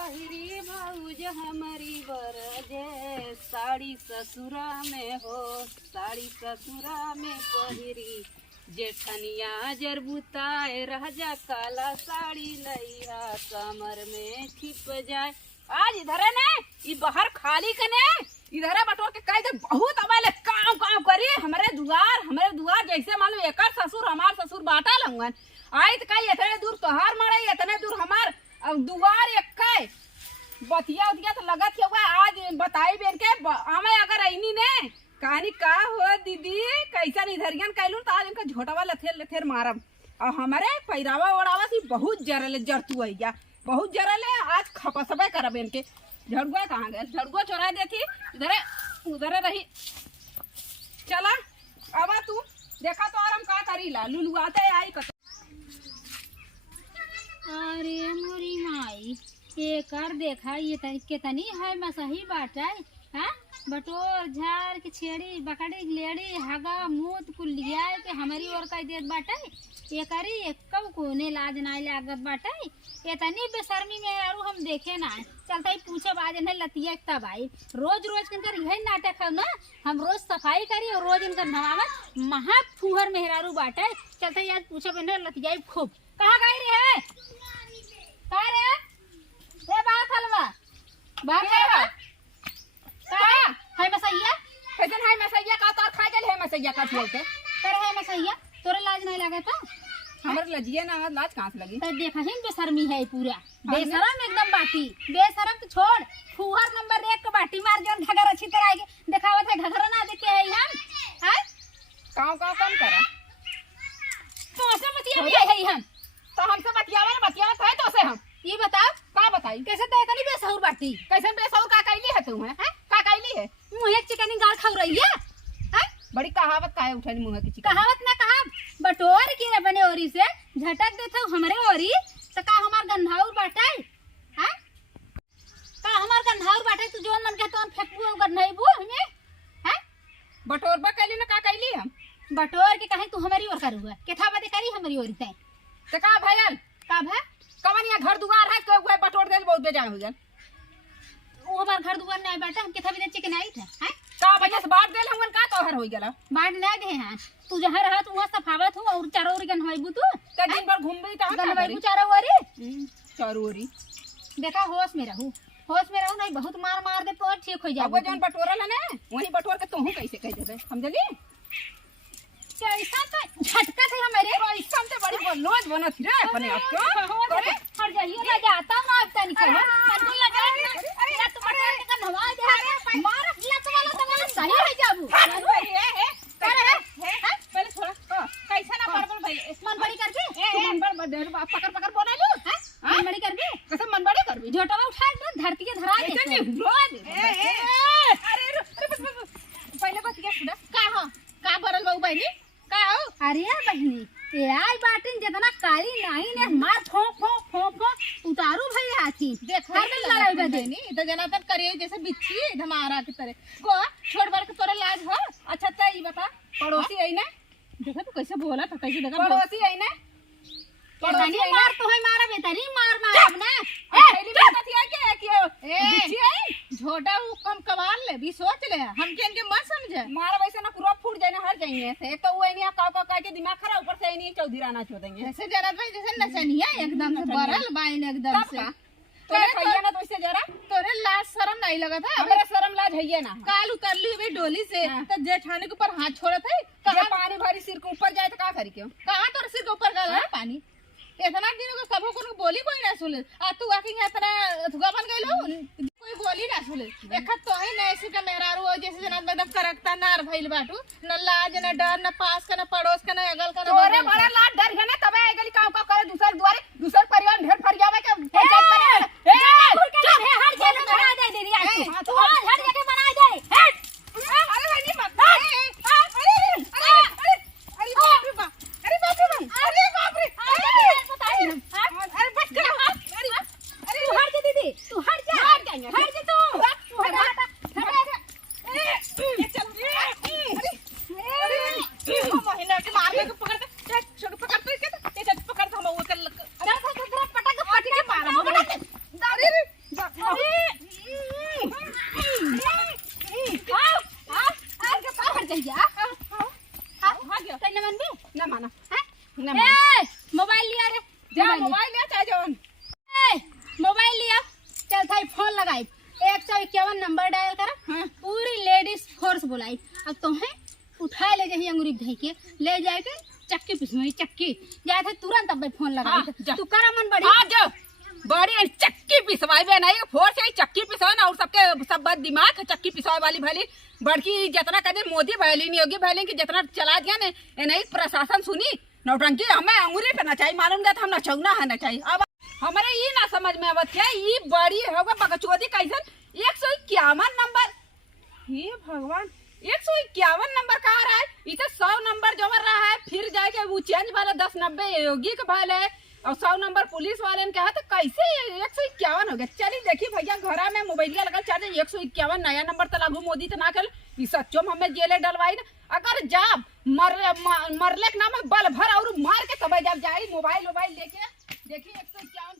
पहिरी भौज हमारी बरजे साड़ी ससुरा में हो, साड़ी ससुरा में पहिरी जेठनिया जरबुताए राजा काला साड़ी लैया कमर में छिप जाए। आज इधर है ने ई बाहर खाली कने इधर है बटोर के कह दे बहुत अबले काम काम करी हमरे दुआर जैसे मालूम एकर ससुर हमार ससुर बाटा लंगन आई त कई इतने दूर तोहार मड़े इतने दूर हमार दुआर एक बतिया उतिया तो लगत होगा। आज बताई बेन के हमें अगर ऐनी ने कहानी का हो दीदी कैसा इधरियन कैलू तो आज इनका झोटावा लथेर मारब और हमारे पैरावा ओढ़ावा सी बहुत जरले जरतू आई गया बहुत जरले आज खपसबे करब इनके। झड़ुआ कहाँ गए? झड़ुआ चोरा देती इधर उधर रही। चला अब तू देखा तो और हम का करी ला लुलुआते आई कत। अरे मोरी माई एकर देखा ये कितनी है मसही बाटाई हाँ बटोर झाड़ के छेड़ी बकड़ी लेड़ी हगा मूत कुल लिया के हमारी ओर कह देत बाटाई एकरी एकम कोने लाज नाई लागत बाटाई इतनी बेशर्मी में यारू हम देखे ना चलता ही पूछे आज इन्हें लतिया तब आई रोज रोज इनकर यही नाटक है ना। हम रोज सफाई करी और रोज इनकर नवावत महा फुहर मेहरारू बाटाई चलता ही आज पूछे इन्हें लतिया खूब कहाँ गई रे है कहाँ रे ए बाहर खलवा बाहर खलवा कहाँ है मसैया कैसन है मसैया का तार खा गेल है मसैया का बोलते कर है मसैया तोरे लाज नहीं लगे तो हमरे लजिए ना लाज कहाँ से लगी? तो देखा ही बेशर्मी है पूरा बेशरम एकदम बाटी बेशरम तो छोड़ फुहर नंबर 1 का बाटी मार जोन घगर अच्छी तरह आएगी दिखावत है घगर ना देखे है हम हैं काव कम करा तो से बतिया भी है हम तो हमसे बतियावत है तो से हम ये बताओ का बताई कैसे तो इतनी बेसहुर बाटी कैसन बेसौर का कैली है तू है का कैली है मुंह एक चिकनी गाल खा रही है बड़ी कहावत काहे उठनी मुंह की चिकन कहावत ना कहा बटोर की बने ओरी से झटक देता हमरे ओरी तो का हमार गंधाउर बाटाई हैं का हमार गंधाउर बाटाई तू जोन मन के तो फेंकबू गंधाईबू हमें हैं बटोरबा कैली ना का कैली हम बटोर के कहे तू हमारी ओर करू केथा बात करी हमारी ओर तय तो का भयल का भा कवन यहाँ घर दुआर है कोई बटोर दे बहुत बेजान हो गया वो हमार घर दुआर नहीं बाटा हम केथा भी चिकन आई था हैं का वजह से बांट देल हमन का तोहर हो गेला बांट ना दे हां तू जहां रहत वहां सफावत हो और चारों ओर गनवाईबू तू त दिन भर घूमबी त गनवाईबू चारों ओरी चरोरी देखा होश में रहू नहीं बहुत मार मार दे तो ठीक हो जाए अब जौन बटोरल है वही बटोर के तोहू कैसे कह देबे समझली कैसा तो झटका थे हमारे कैसा से बड़ी बोलोज बनत रे अपने आप को अरे हट जाइए ना जाता ना अब तनी को तू लगा अरे या तू बटोर के नवा दे मार लत वाला सही हो जाबू पहले थोड़ा कैसा ना बड़बड़ भइले मन बड़ी करके मन बड़ पकड़ बोला लू मन बड़ी करके कैसे मन बड़ी करबी झोटावा उठा के धरती के धरा दे ऐसे नहीं रोज अरे पहले बस के सुना का भरल बाऊ बहनी का हो अरे बहनी ए आई बाटिन जितना काली नहीं ने मार फो उतारू भई हाथी देख हर में लड़ाई बदे नहीं तो जना तक करे जैसे बिच्छी धमारा की तरह को छोड़ बर के तोरे लाज हो। अच्छा त ई बता पड़ोसी आई ना देखा तू कैसे बोला था कैसे देखा पड़ोसी आई ना पड़ोसी मार तो है मारा बेतरी मार अब ना पहली बात थी कि बिच्छी आई झोटा उ कम कमाल ले भी सोच ले हम के इनके मत समझे मार वैसे ना पूरा फूट जाए ना हर जाएंगे से तो वो नहीं का के दिमाग खराब ऊपर से नहीं चौधरी राना छो देंगे ऐसे जरा भाई जैसे नचनिया एकदम से बरल बाइन एकदम से तोरे खइया ना तो इससे जरा तोरे लाज शर्म नहीं लगा था हमरा शर्म लाज है ना काल उतर ली हुई डोली से तो जेठानी के ऊपर हाथ छोड़ा था कहां पानी भरी सिर के ऊपर जाए तो का करी क्यों कहां तोरे सिर के ऊपर गया पानी इतना दिन को कबो को बोली कोई ना सुने आ तू आके इतना धुआ बन गइलो कोई बोली ना सुने एक तो है ना ऐसे का मेहरारू हो जैसे जना एकदम करकता नार भइल बाटू न लाज न डर न पास का न पड़ोस का न अगल का न तोरे बड़ा लाज डर है ना तबे गली काम का करे दूसर दुआरे दूसर परिवार ढेर फर जावे के पंचायत करे चल है हर जगह बना दे दीदी आज तू आज हर जगह बना दे अरे भाई मत अरे बाप रे बाप अरे बाप रे बाप अरे बाप रे अरे बस करो अरे तू हट जा दीदी तू हट जा तू चल महीना के मार के पकड़ छोड़ पकड़ के पकड़ हम वो कर लगाई 151 नंबर डायल कर, पूरी लेडीज फोर्स बुलाई। अब तुम्हें उठा ले जाइए अंगूरी धई के ले जाए के चक्की पिसवाई, चक्की जाए थे तुरंत अब फोन लगा। तू करा मन बड़ी जो बड़ी चक्की पिसवाई बे नहीं फोर से चक्की पिसवा ना, और सबके सब बात दिमाग है चक्की पिसवाई वाली भली बड़की जितना कदे मोदी भैली नहीं होगी भैली की जितना चला दिया ने नहीं प्रशासन सुनी नौटंकी हमें अंगूरी पे नचाई मालूम गया हम नचौना है नचाई। अब हमारे ये ना समझ में आवत है ये बड़ी होगा बकचोदी कैसन 151 नंबर। हे भगवान 151 नंबर कहाँ रहा है, इसे 100 नंबर जो रहा है, फिर जाके वो चेंज वाला 1090 योगी के भाल है और 100 नंबर पुलिस वाले ने कहा तो कैसे 151 हो गया। चलिए देखिए भैया घर में मोबाइलिया लगा चार्ज 151 नया नंबर तो लागू मोदी तो ना कर सच्चो में हमें जेले डलवाई ना। अगर जाब मरले के नाम बल भर और मार के तब जब जाए मोबाइल लेके देखिए 151